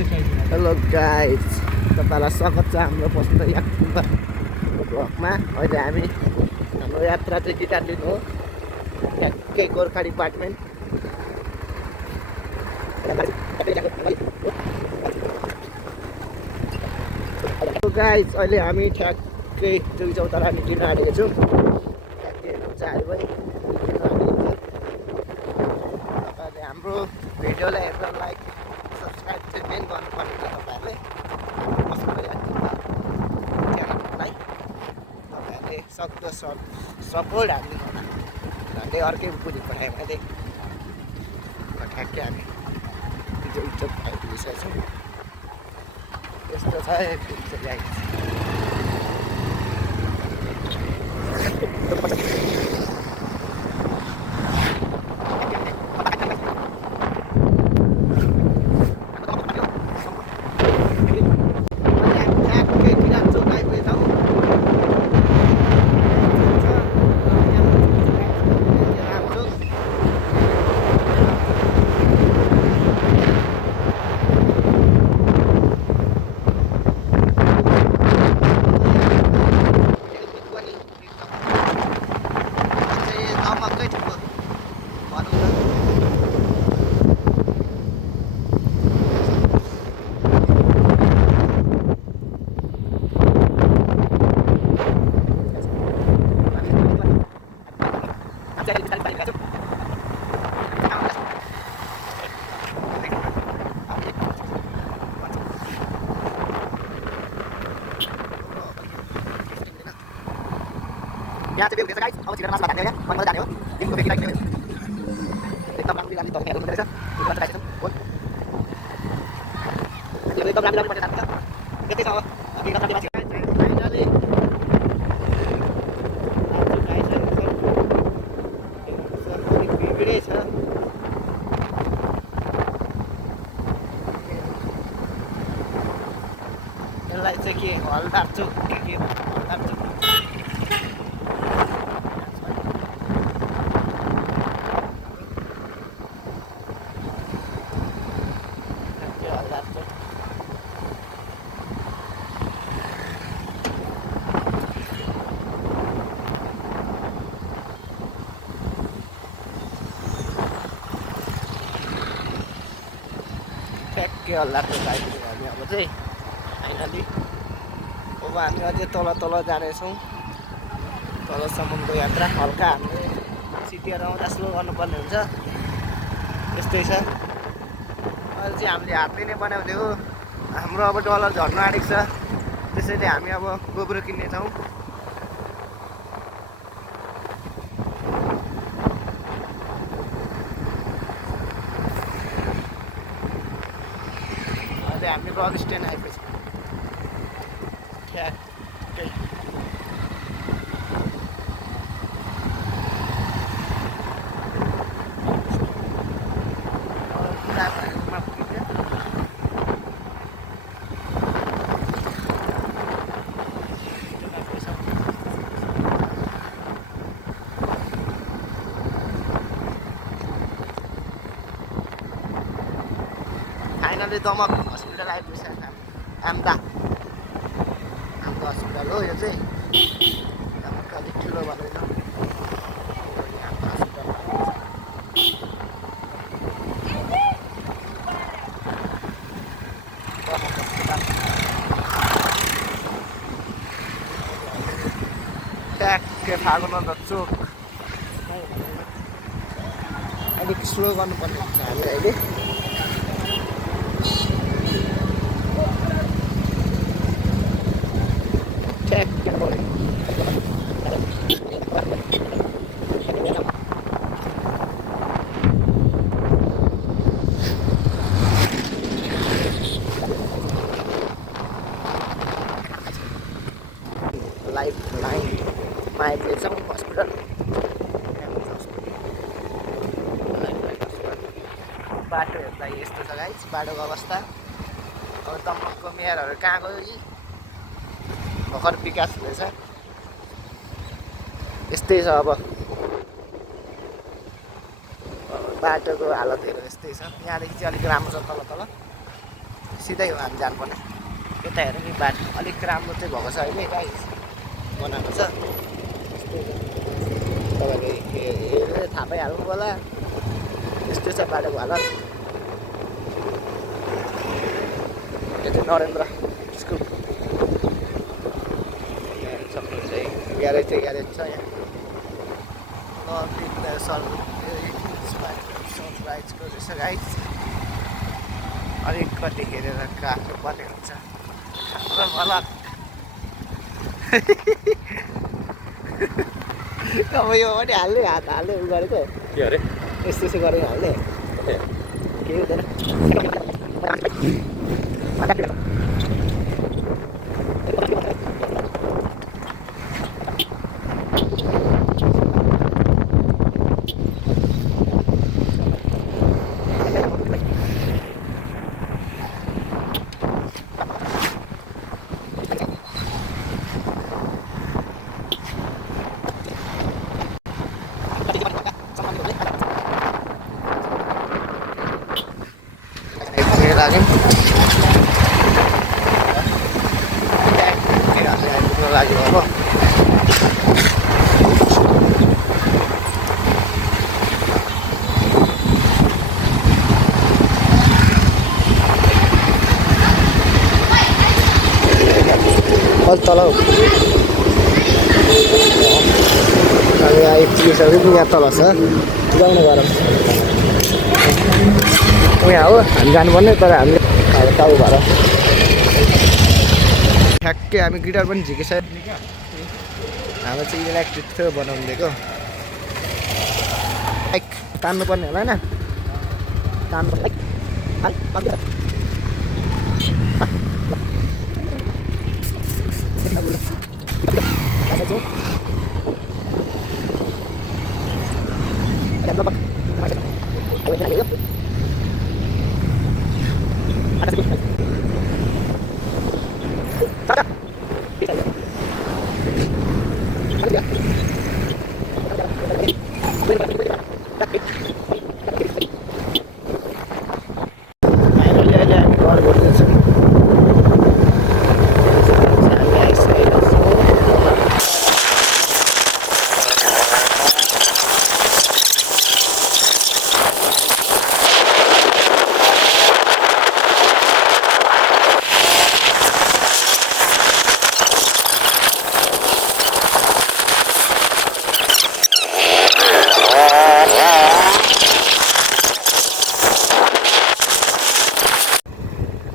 Hello guys, तपाईँलाई स्वागत छ हाम्रो बस्नु यात्रा ब्लगमा। अहिले हामी हाम्रो यात्रा चाहिँ गिटारलिन हो, ठ्याक्कै गोर्खा डिपार्टमेन्ट। गाइज, अहिले हामी ठ्याक्कै दुई चौतारा निक्लिन आँटेको छौँ। ठ्याक्कै हुन्छ अहिले पनि तपाईँहरूले हाम्रो भिडियोलाई हेरेर लाइक सब्सक्राइब चाहिँ मेन गर्नुपर्ने छ। तपाईँहरूले च्यानललाई तपाईँहरूले सक्दो सपोर्ट हाल्नु होला। झन्डै अर्कै पुरी पठाएँ मैले ठ्याक्कै हामी इज्जत आइपुगिसकेको छौँ। यस्तो छ गाइस। यहाँ चाहिँ के गाइस, अब छिटो मासु भात हाल्ने हो। यहाँ मन जाने हो। दिनको फेरि लाग्ने हो। एकदम राम्रो राम्रो तल हेर्नु रहेछ। यो गर्छ गाइस। बोल यो एकदम राम्रो राम्रो पर्छ। यतै छ अब एकदम राम्रो मासु फाइनली बिग्रे छ। यसलाई चाहिँ के हल्दार चोक के हल्दार चोक ठ्याक्कै हल्लाको आइपुग्यो हामी। अब चाहिँ फाइनली अब हामी अझै तल जानेछौँ। तलसम्मको यात्रा हल्का हामीले सिटीहरू आउँदा स्लो गर्नुपर्ने हुन्छ। त्यस्तै छ। अहिले चाहिँ हामीले हातले नै बनाउने हो। हाम्रो अब डलर झर्न आँटेको छ, त्यसैले हामी अब गोब्रो किन्नेछौँ। हामी बस स्ट्यान्ड आएपछि ठ्याक्कै फाइनली दमक हस्पिटल आइपुगिसक्यो। आम्दा हस्पिटल हो यो चाहिँ। अलिक ठुलो भएर ठ्याक्कै फागुन चोक अलिक स्लो गर्नुपर्ने हुन्छ हामी अहिले। लाइफ लाइन आइपुगेछौँ हस्पिटल। बाटो हेर्दा यस्तो छ गाइस, बाटोको अवस्था। अब दमकको मेयरहरू कहाँ गयो यी भर्खर विकास हुँदैछ। यस्तै छ अब बाटोको हालतहरू यस्तै छ। यहाँदेखि चाहिँ अलिक राम्रो छ तल सिधै हो हामी जानुपर्ने। यता हेर्नु नि बाटो अलिक राम्रो चाहिँ भएको छ अहिले गाइस, बनाएको छ। तपाईँले हेरेर थाहा पाइहाल्नु होला यस्तो छ बाटोको हालत। यो चाहिँ नरेन्द्र स्कुल सक्नुहुन्छ है। ग्यारेज चाहिँ ग्यारेज छ यहाँ। सनराइजको रहेछ गाइस। अलिकति हेरेर काट्नु पर्ने हुन्छ हाम्रो भलक। अब यो पनि हाल्ने हात हाल्ने उ गरेको के अरे यस्तो यस्तो गरेर हाल्ने केही हुँदैन। लाग्यो लाग्यो अब तल आइपुगिसक्यो नि यहाँ तल छ जाउन गरौँ। यहाँ हो हामी जानुपर्ने तर हामीले टाउ भएर ठ्याक्कै हामी गिटार पनि झिकिसक्यो। हाम्रो चाहिँ इलेक्ट्रिक थियो बनाउनु दिएको लाइक तान्नुपर्ने होला होइन तान्नु लाइक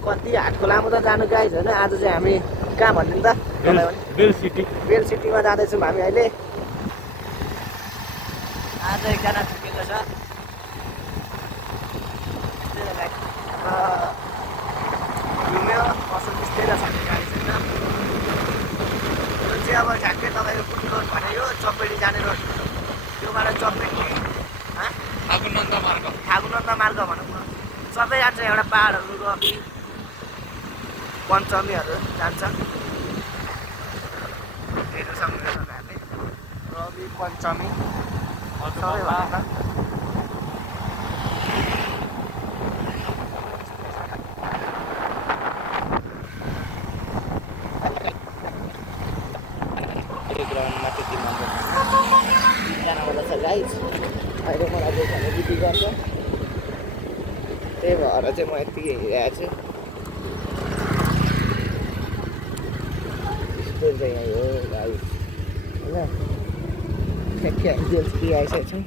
कति हाटको लामो त जानु गाइस होइन। आज चाहिँ हामी कहाँ भन्नु त बेल सिटी बेल सिटीमा जाँदैछौँ हामी अहिले। आज एकजना छुटेको छ घुम्यो पसल त्यस्तै रहेछ गाडी छैन। यो चाहिँ अब झ्याक्कै तपाईँको कुन रोड भने यो चपेडी जाने रोड त्योबाट चपेडी ठाकुनन्द मार्ग भनौँ न सबै जान्छ। एउटा पाहाडहरू रकी पञ्चमीहरू जान्छ हेर्नु सक्नुहुन्छ हामीले रवि पञ्चमी सबै भनेर ग्राउन्डमा त्यति मन्दिर जानुपर्दा छ गाइस। अहिले मलाई देखाउने बिक्री गर्छ त्यही भएर चाहिँ म यतिकै हिँडिरहेको छु। स्कुल चाहिँ यहीँ हो गाइस होइन ठ्याक्कै हामी बेल सिटी आइसकेको छौँ।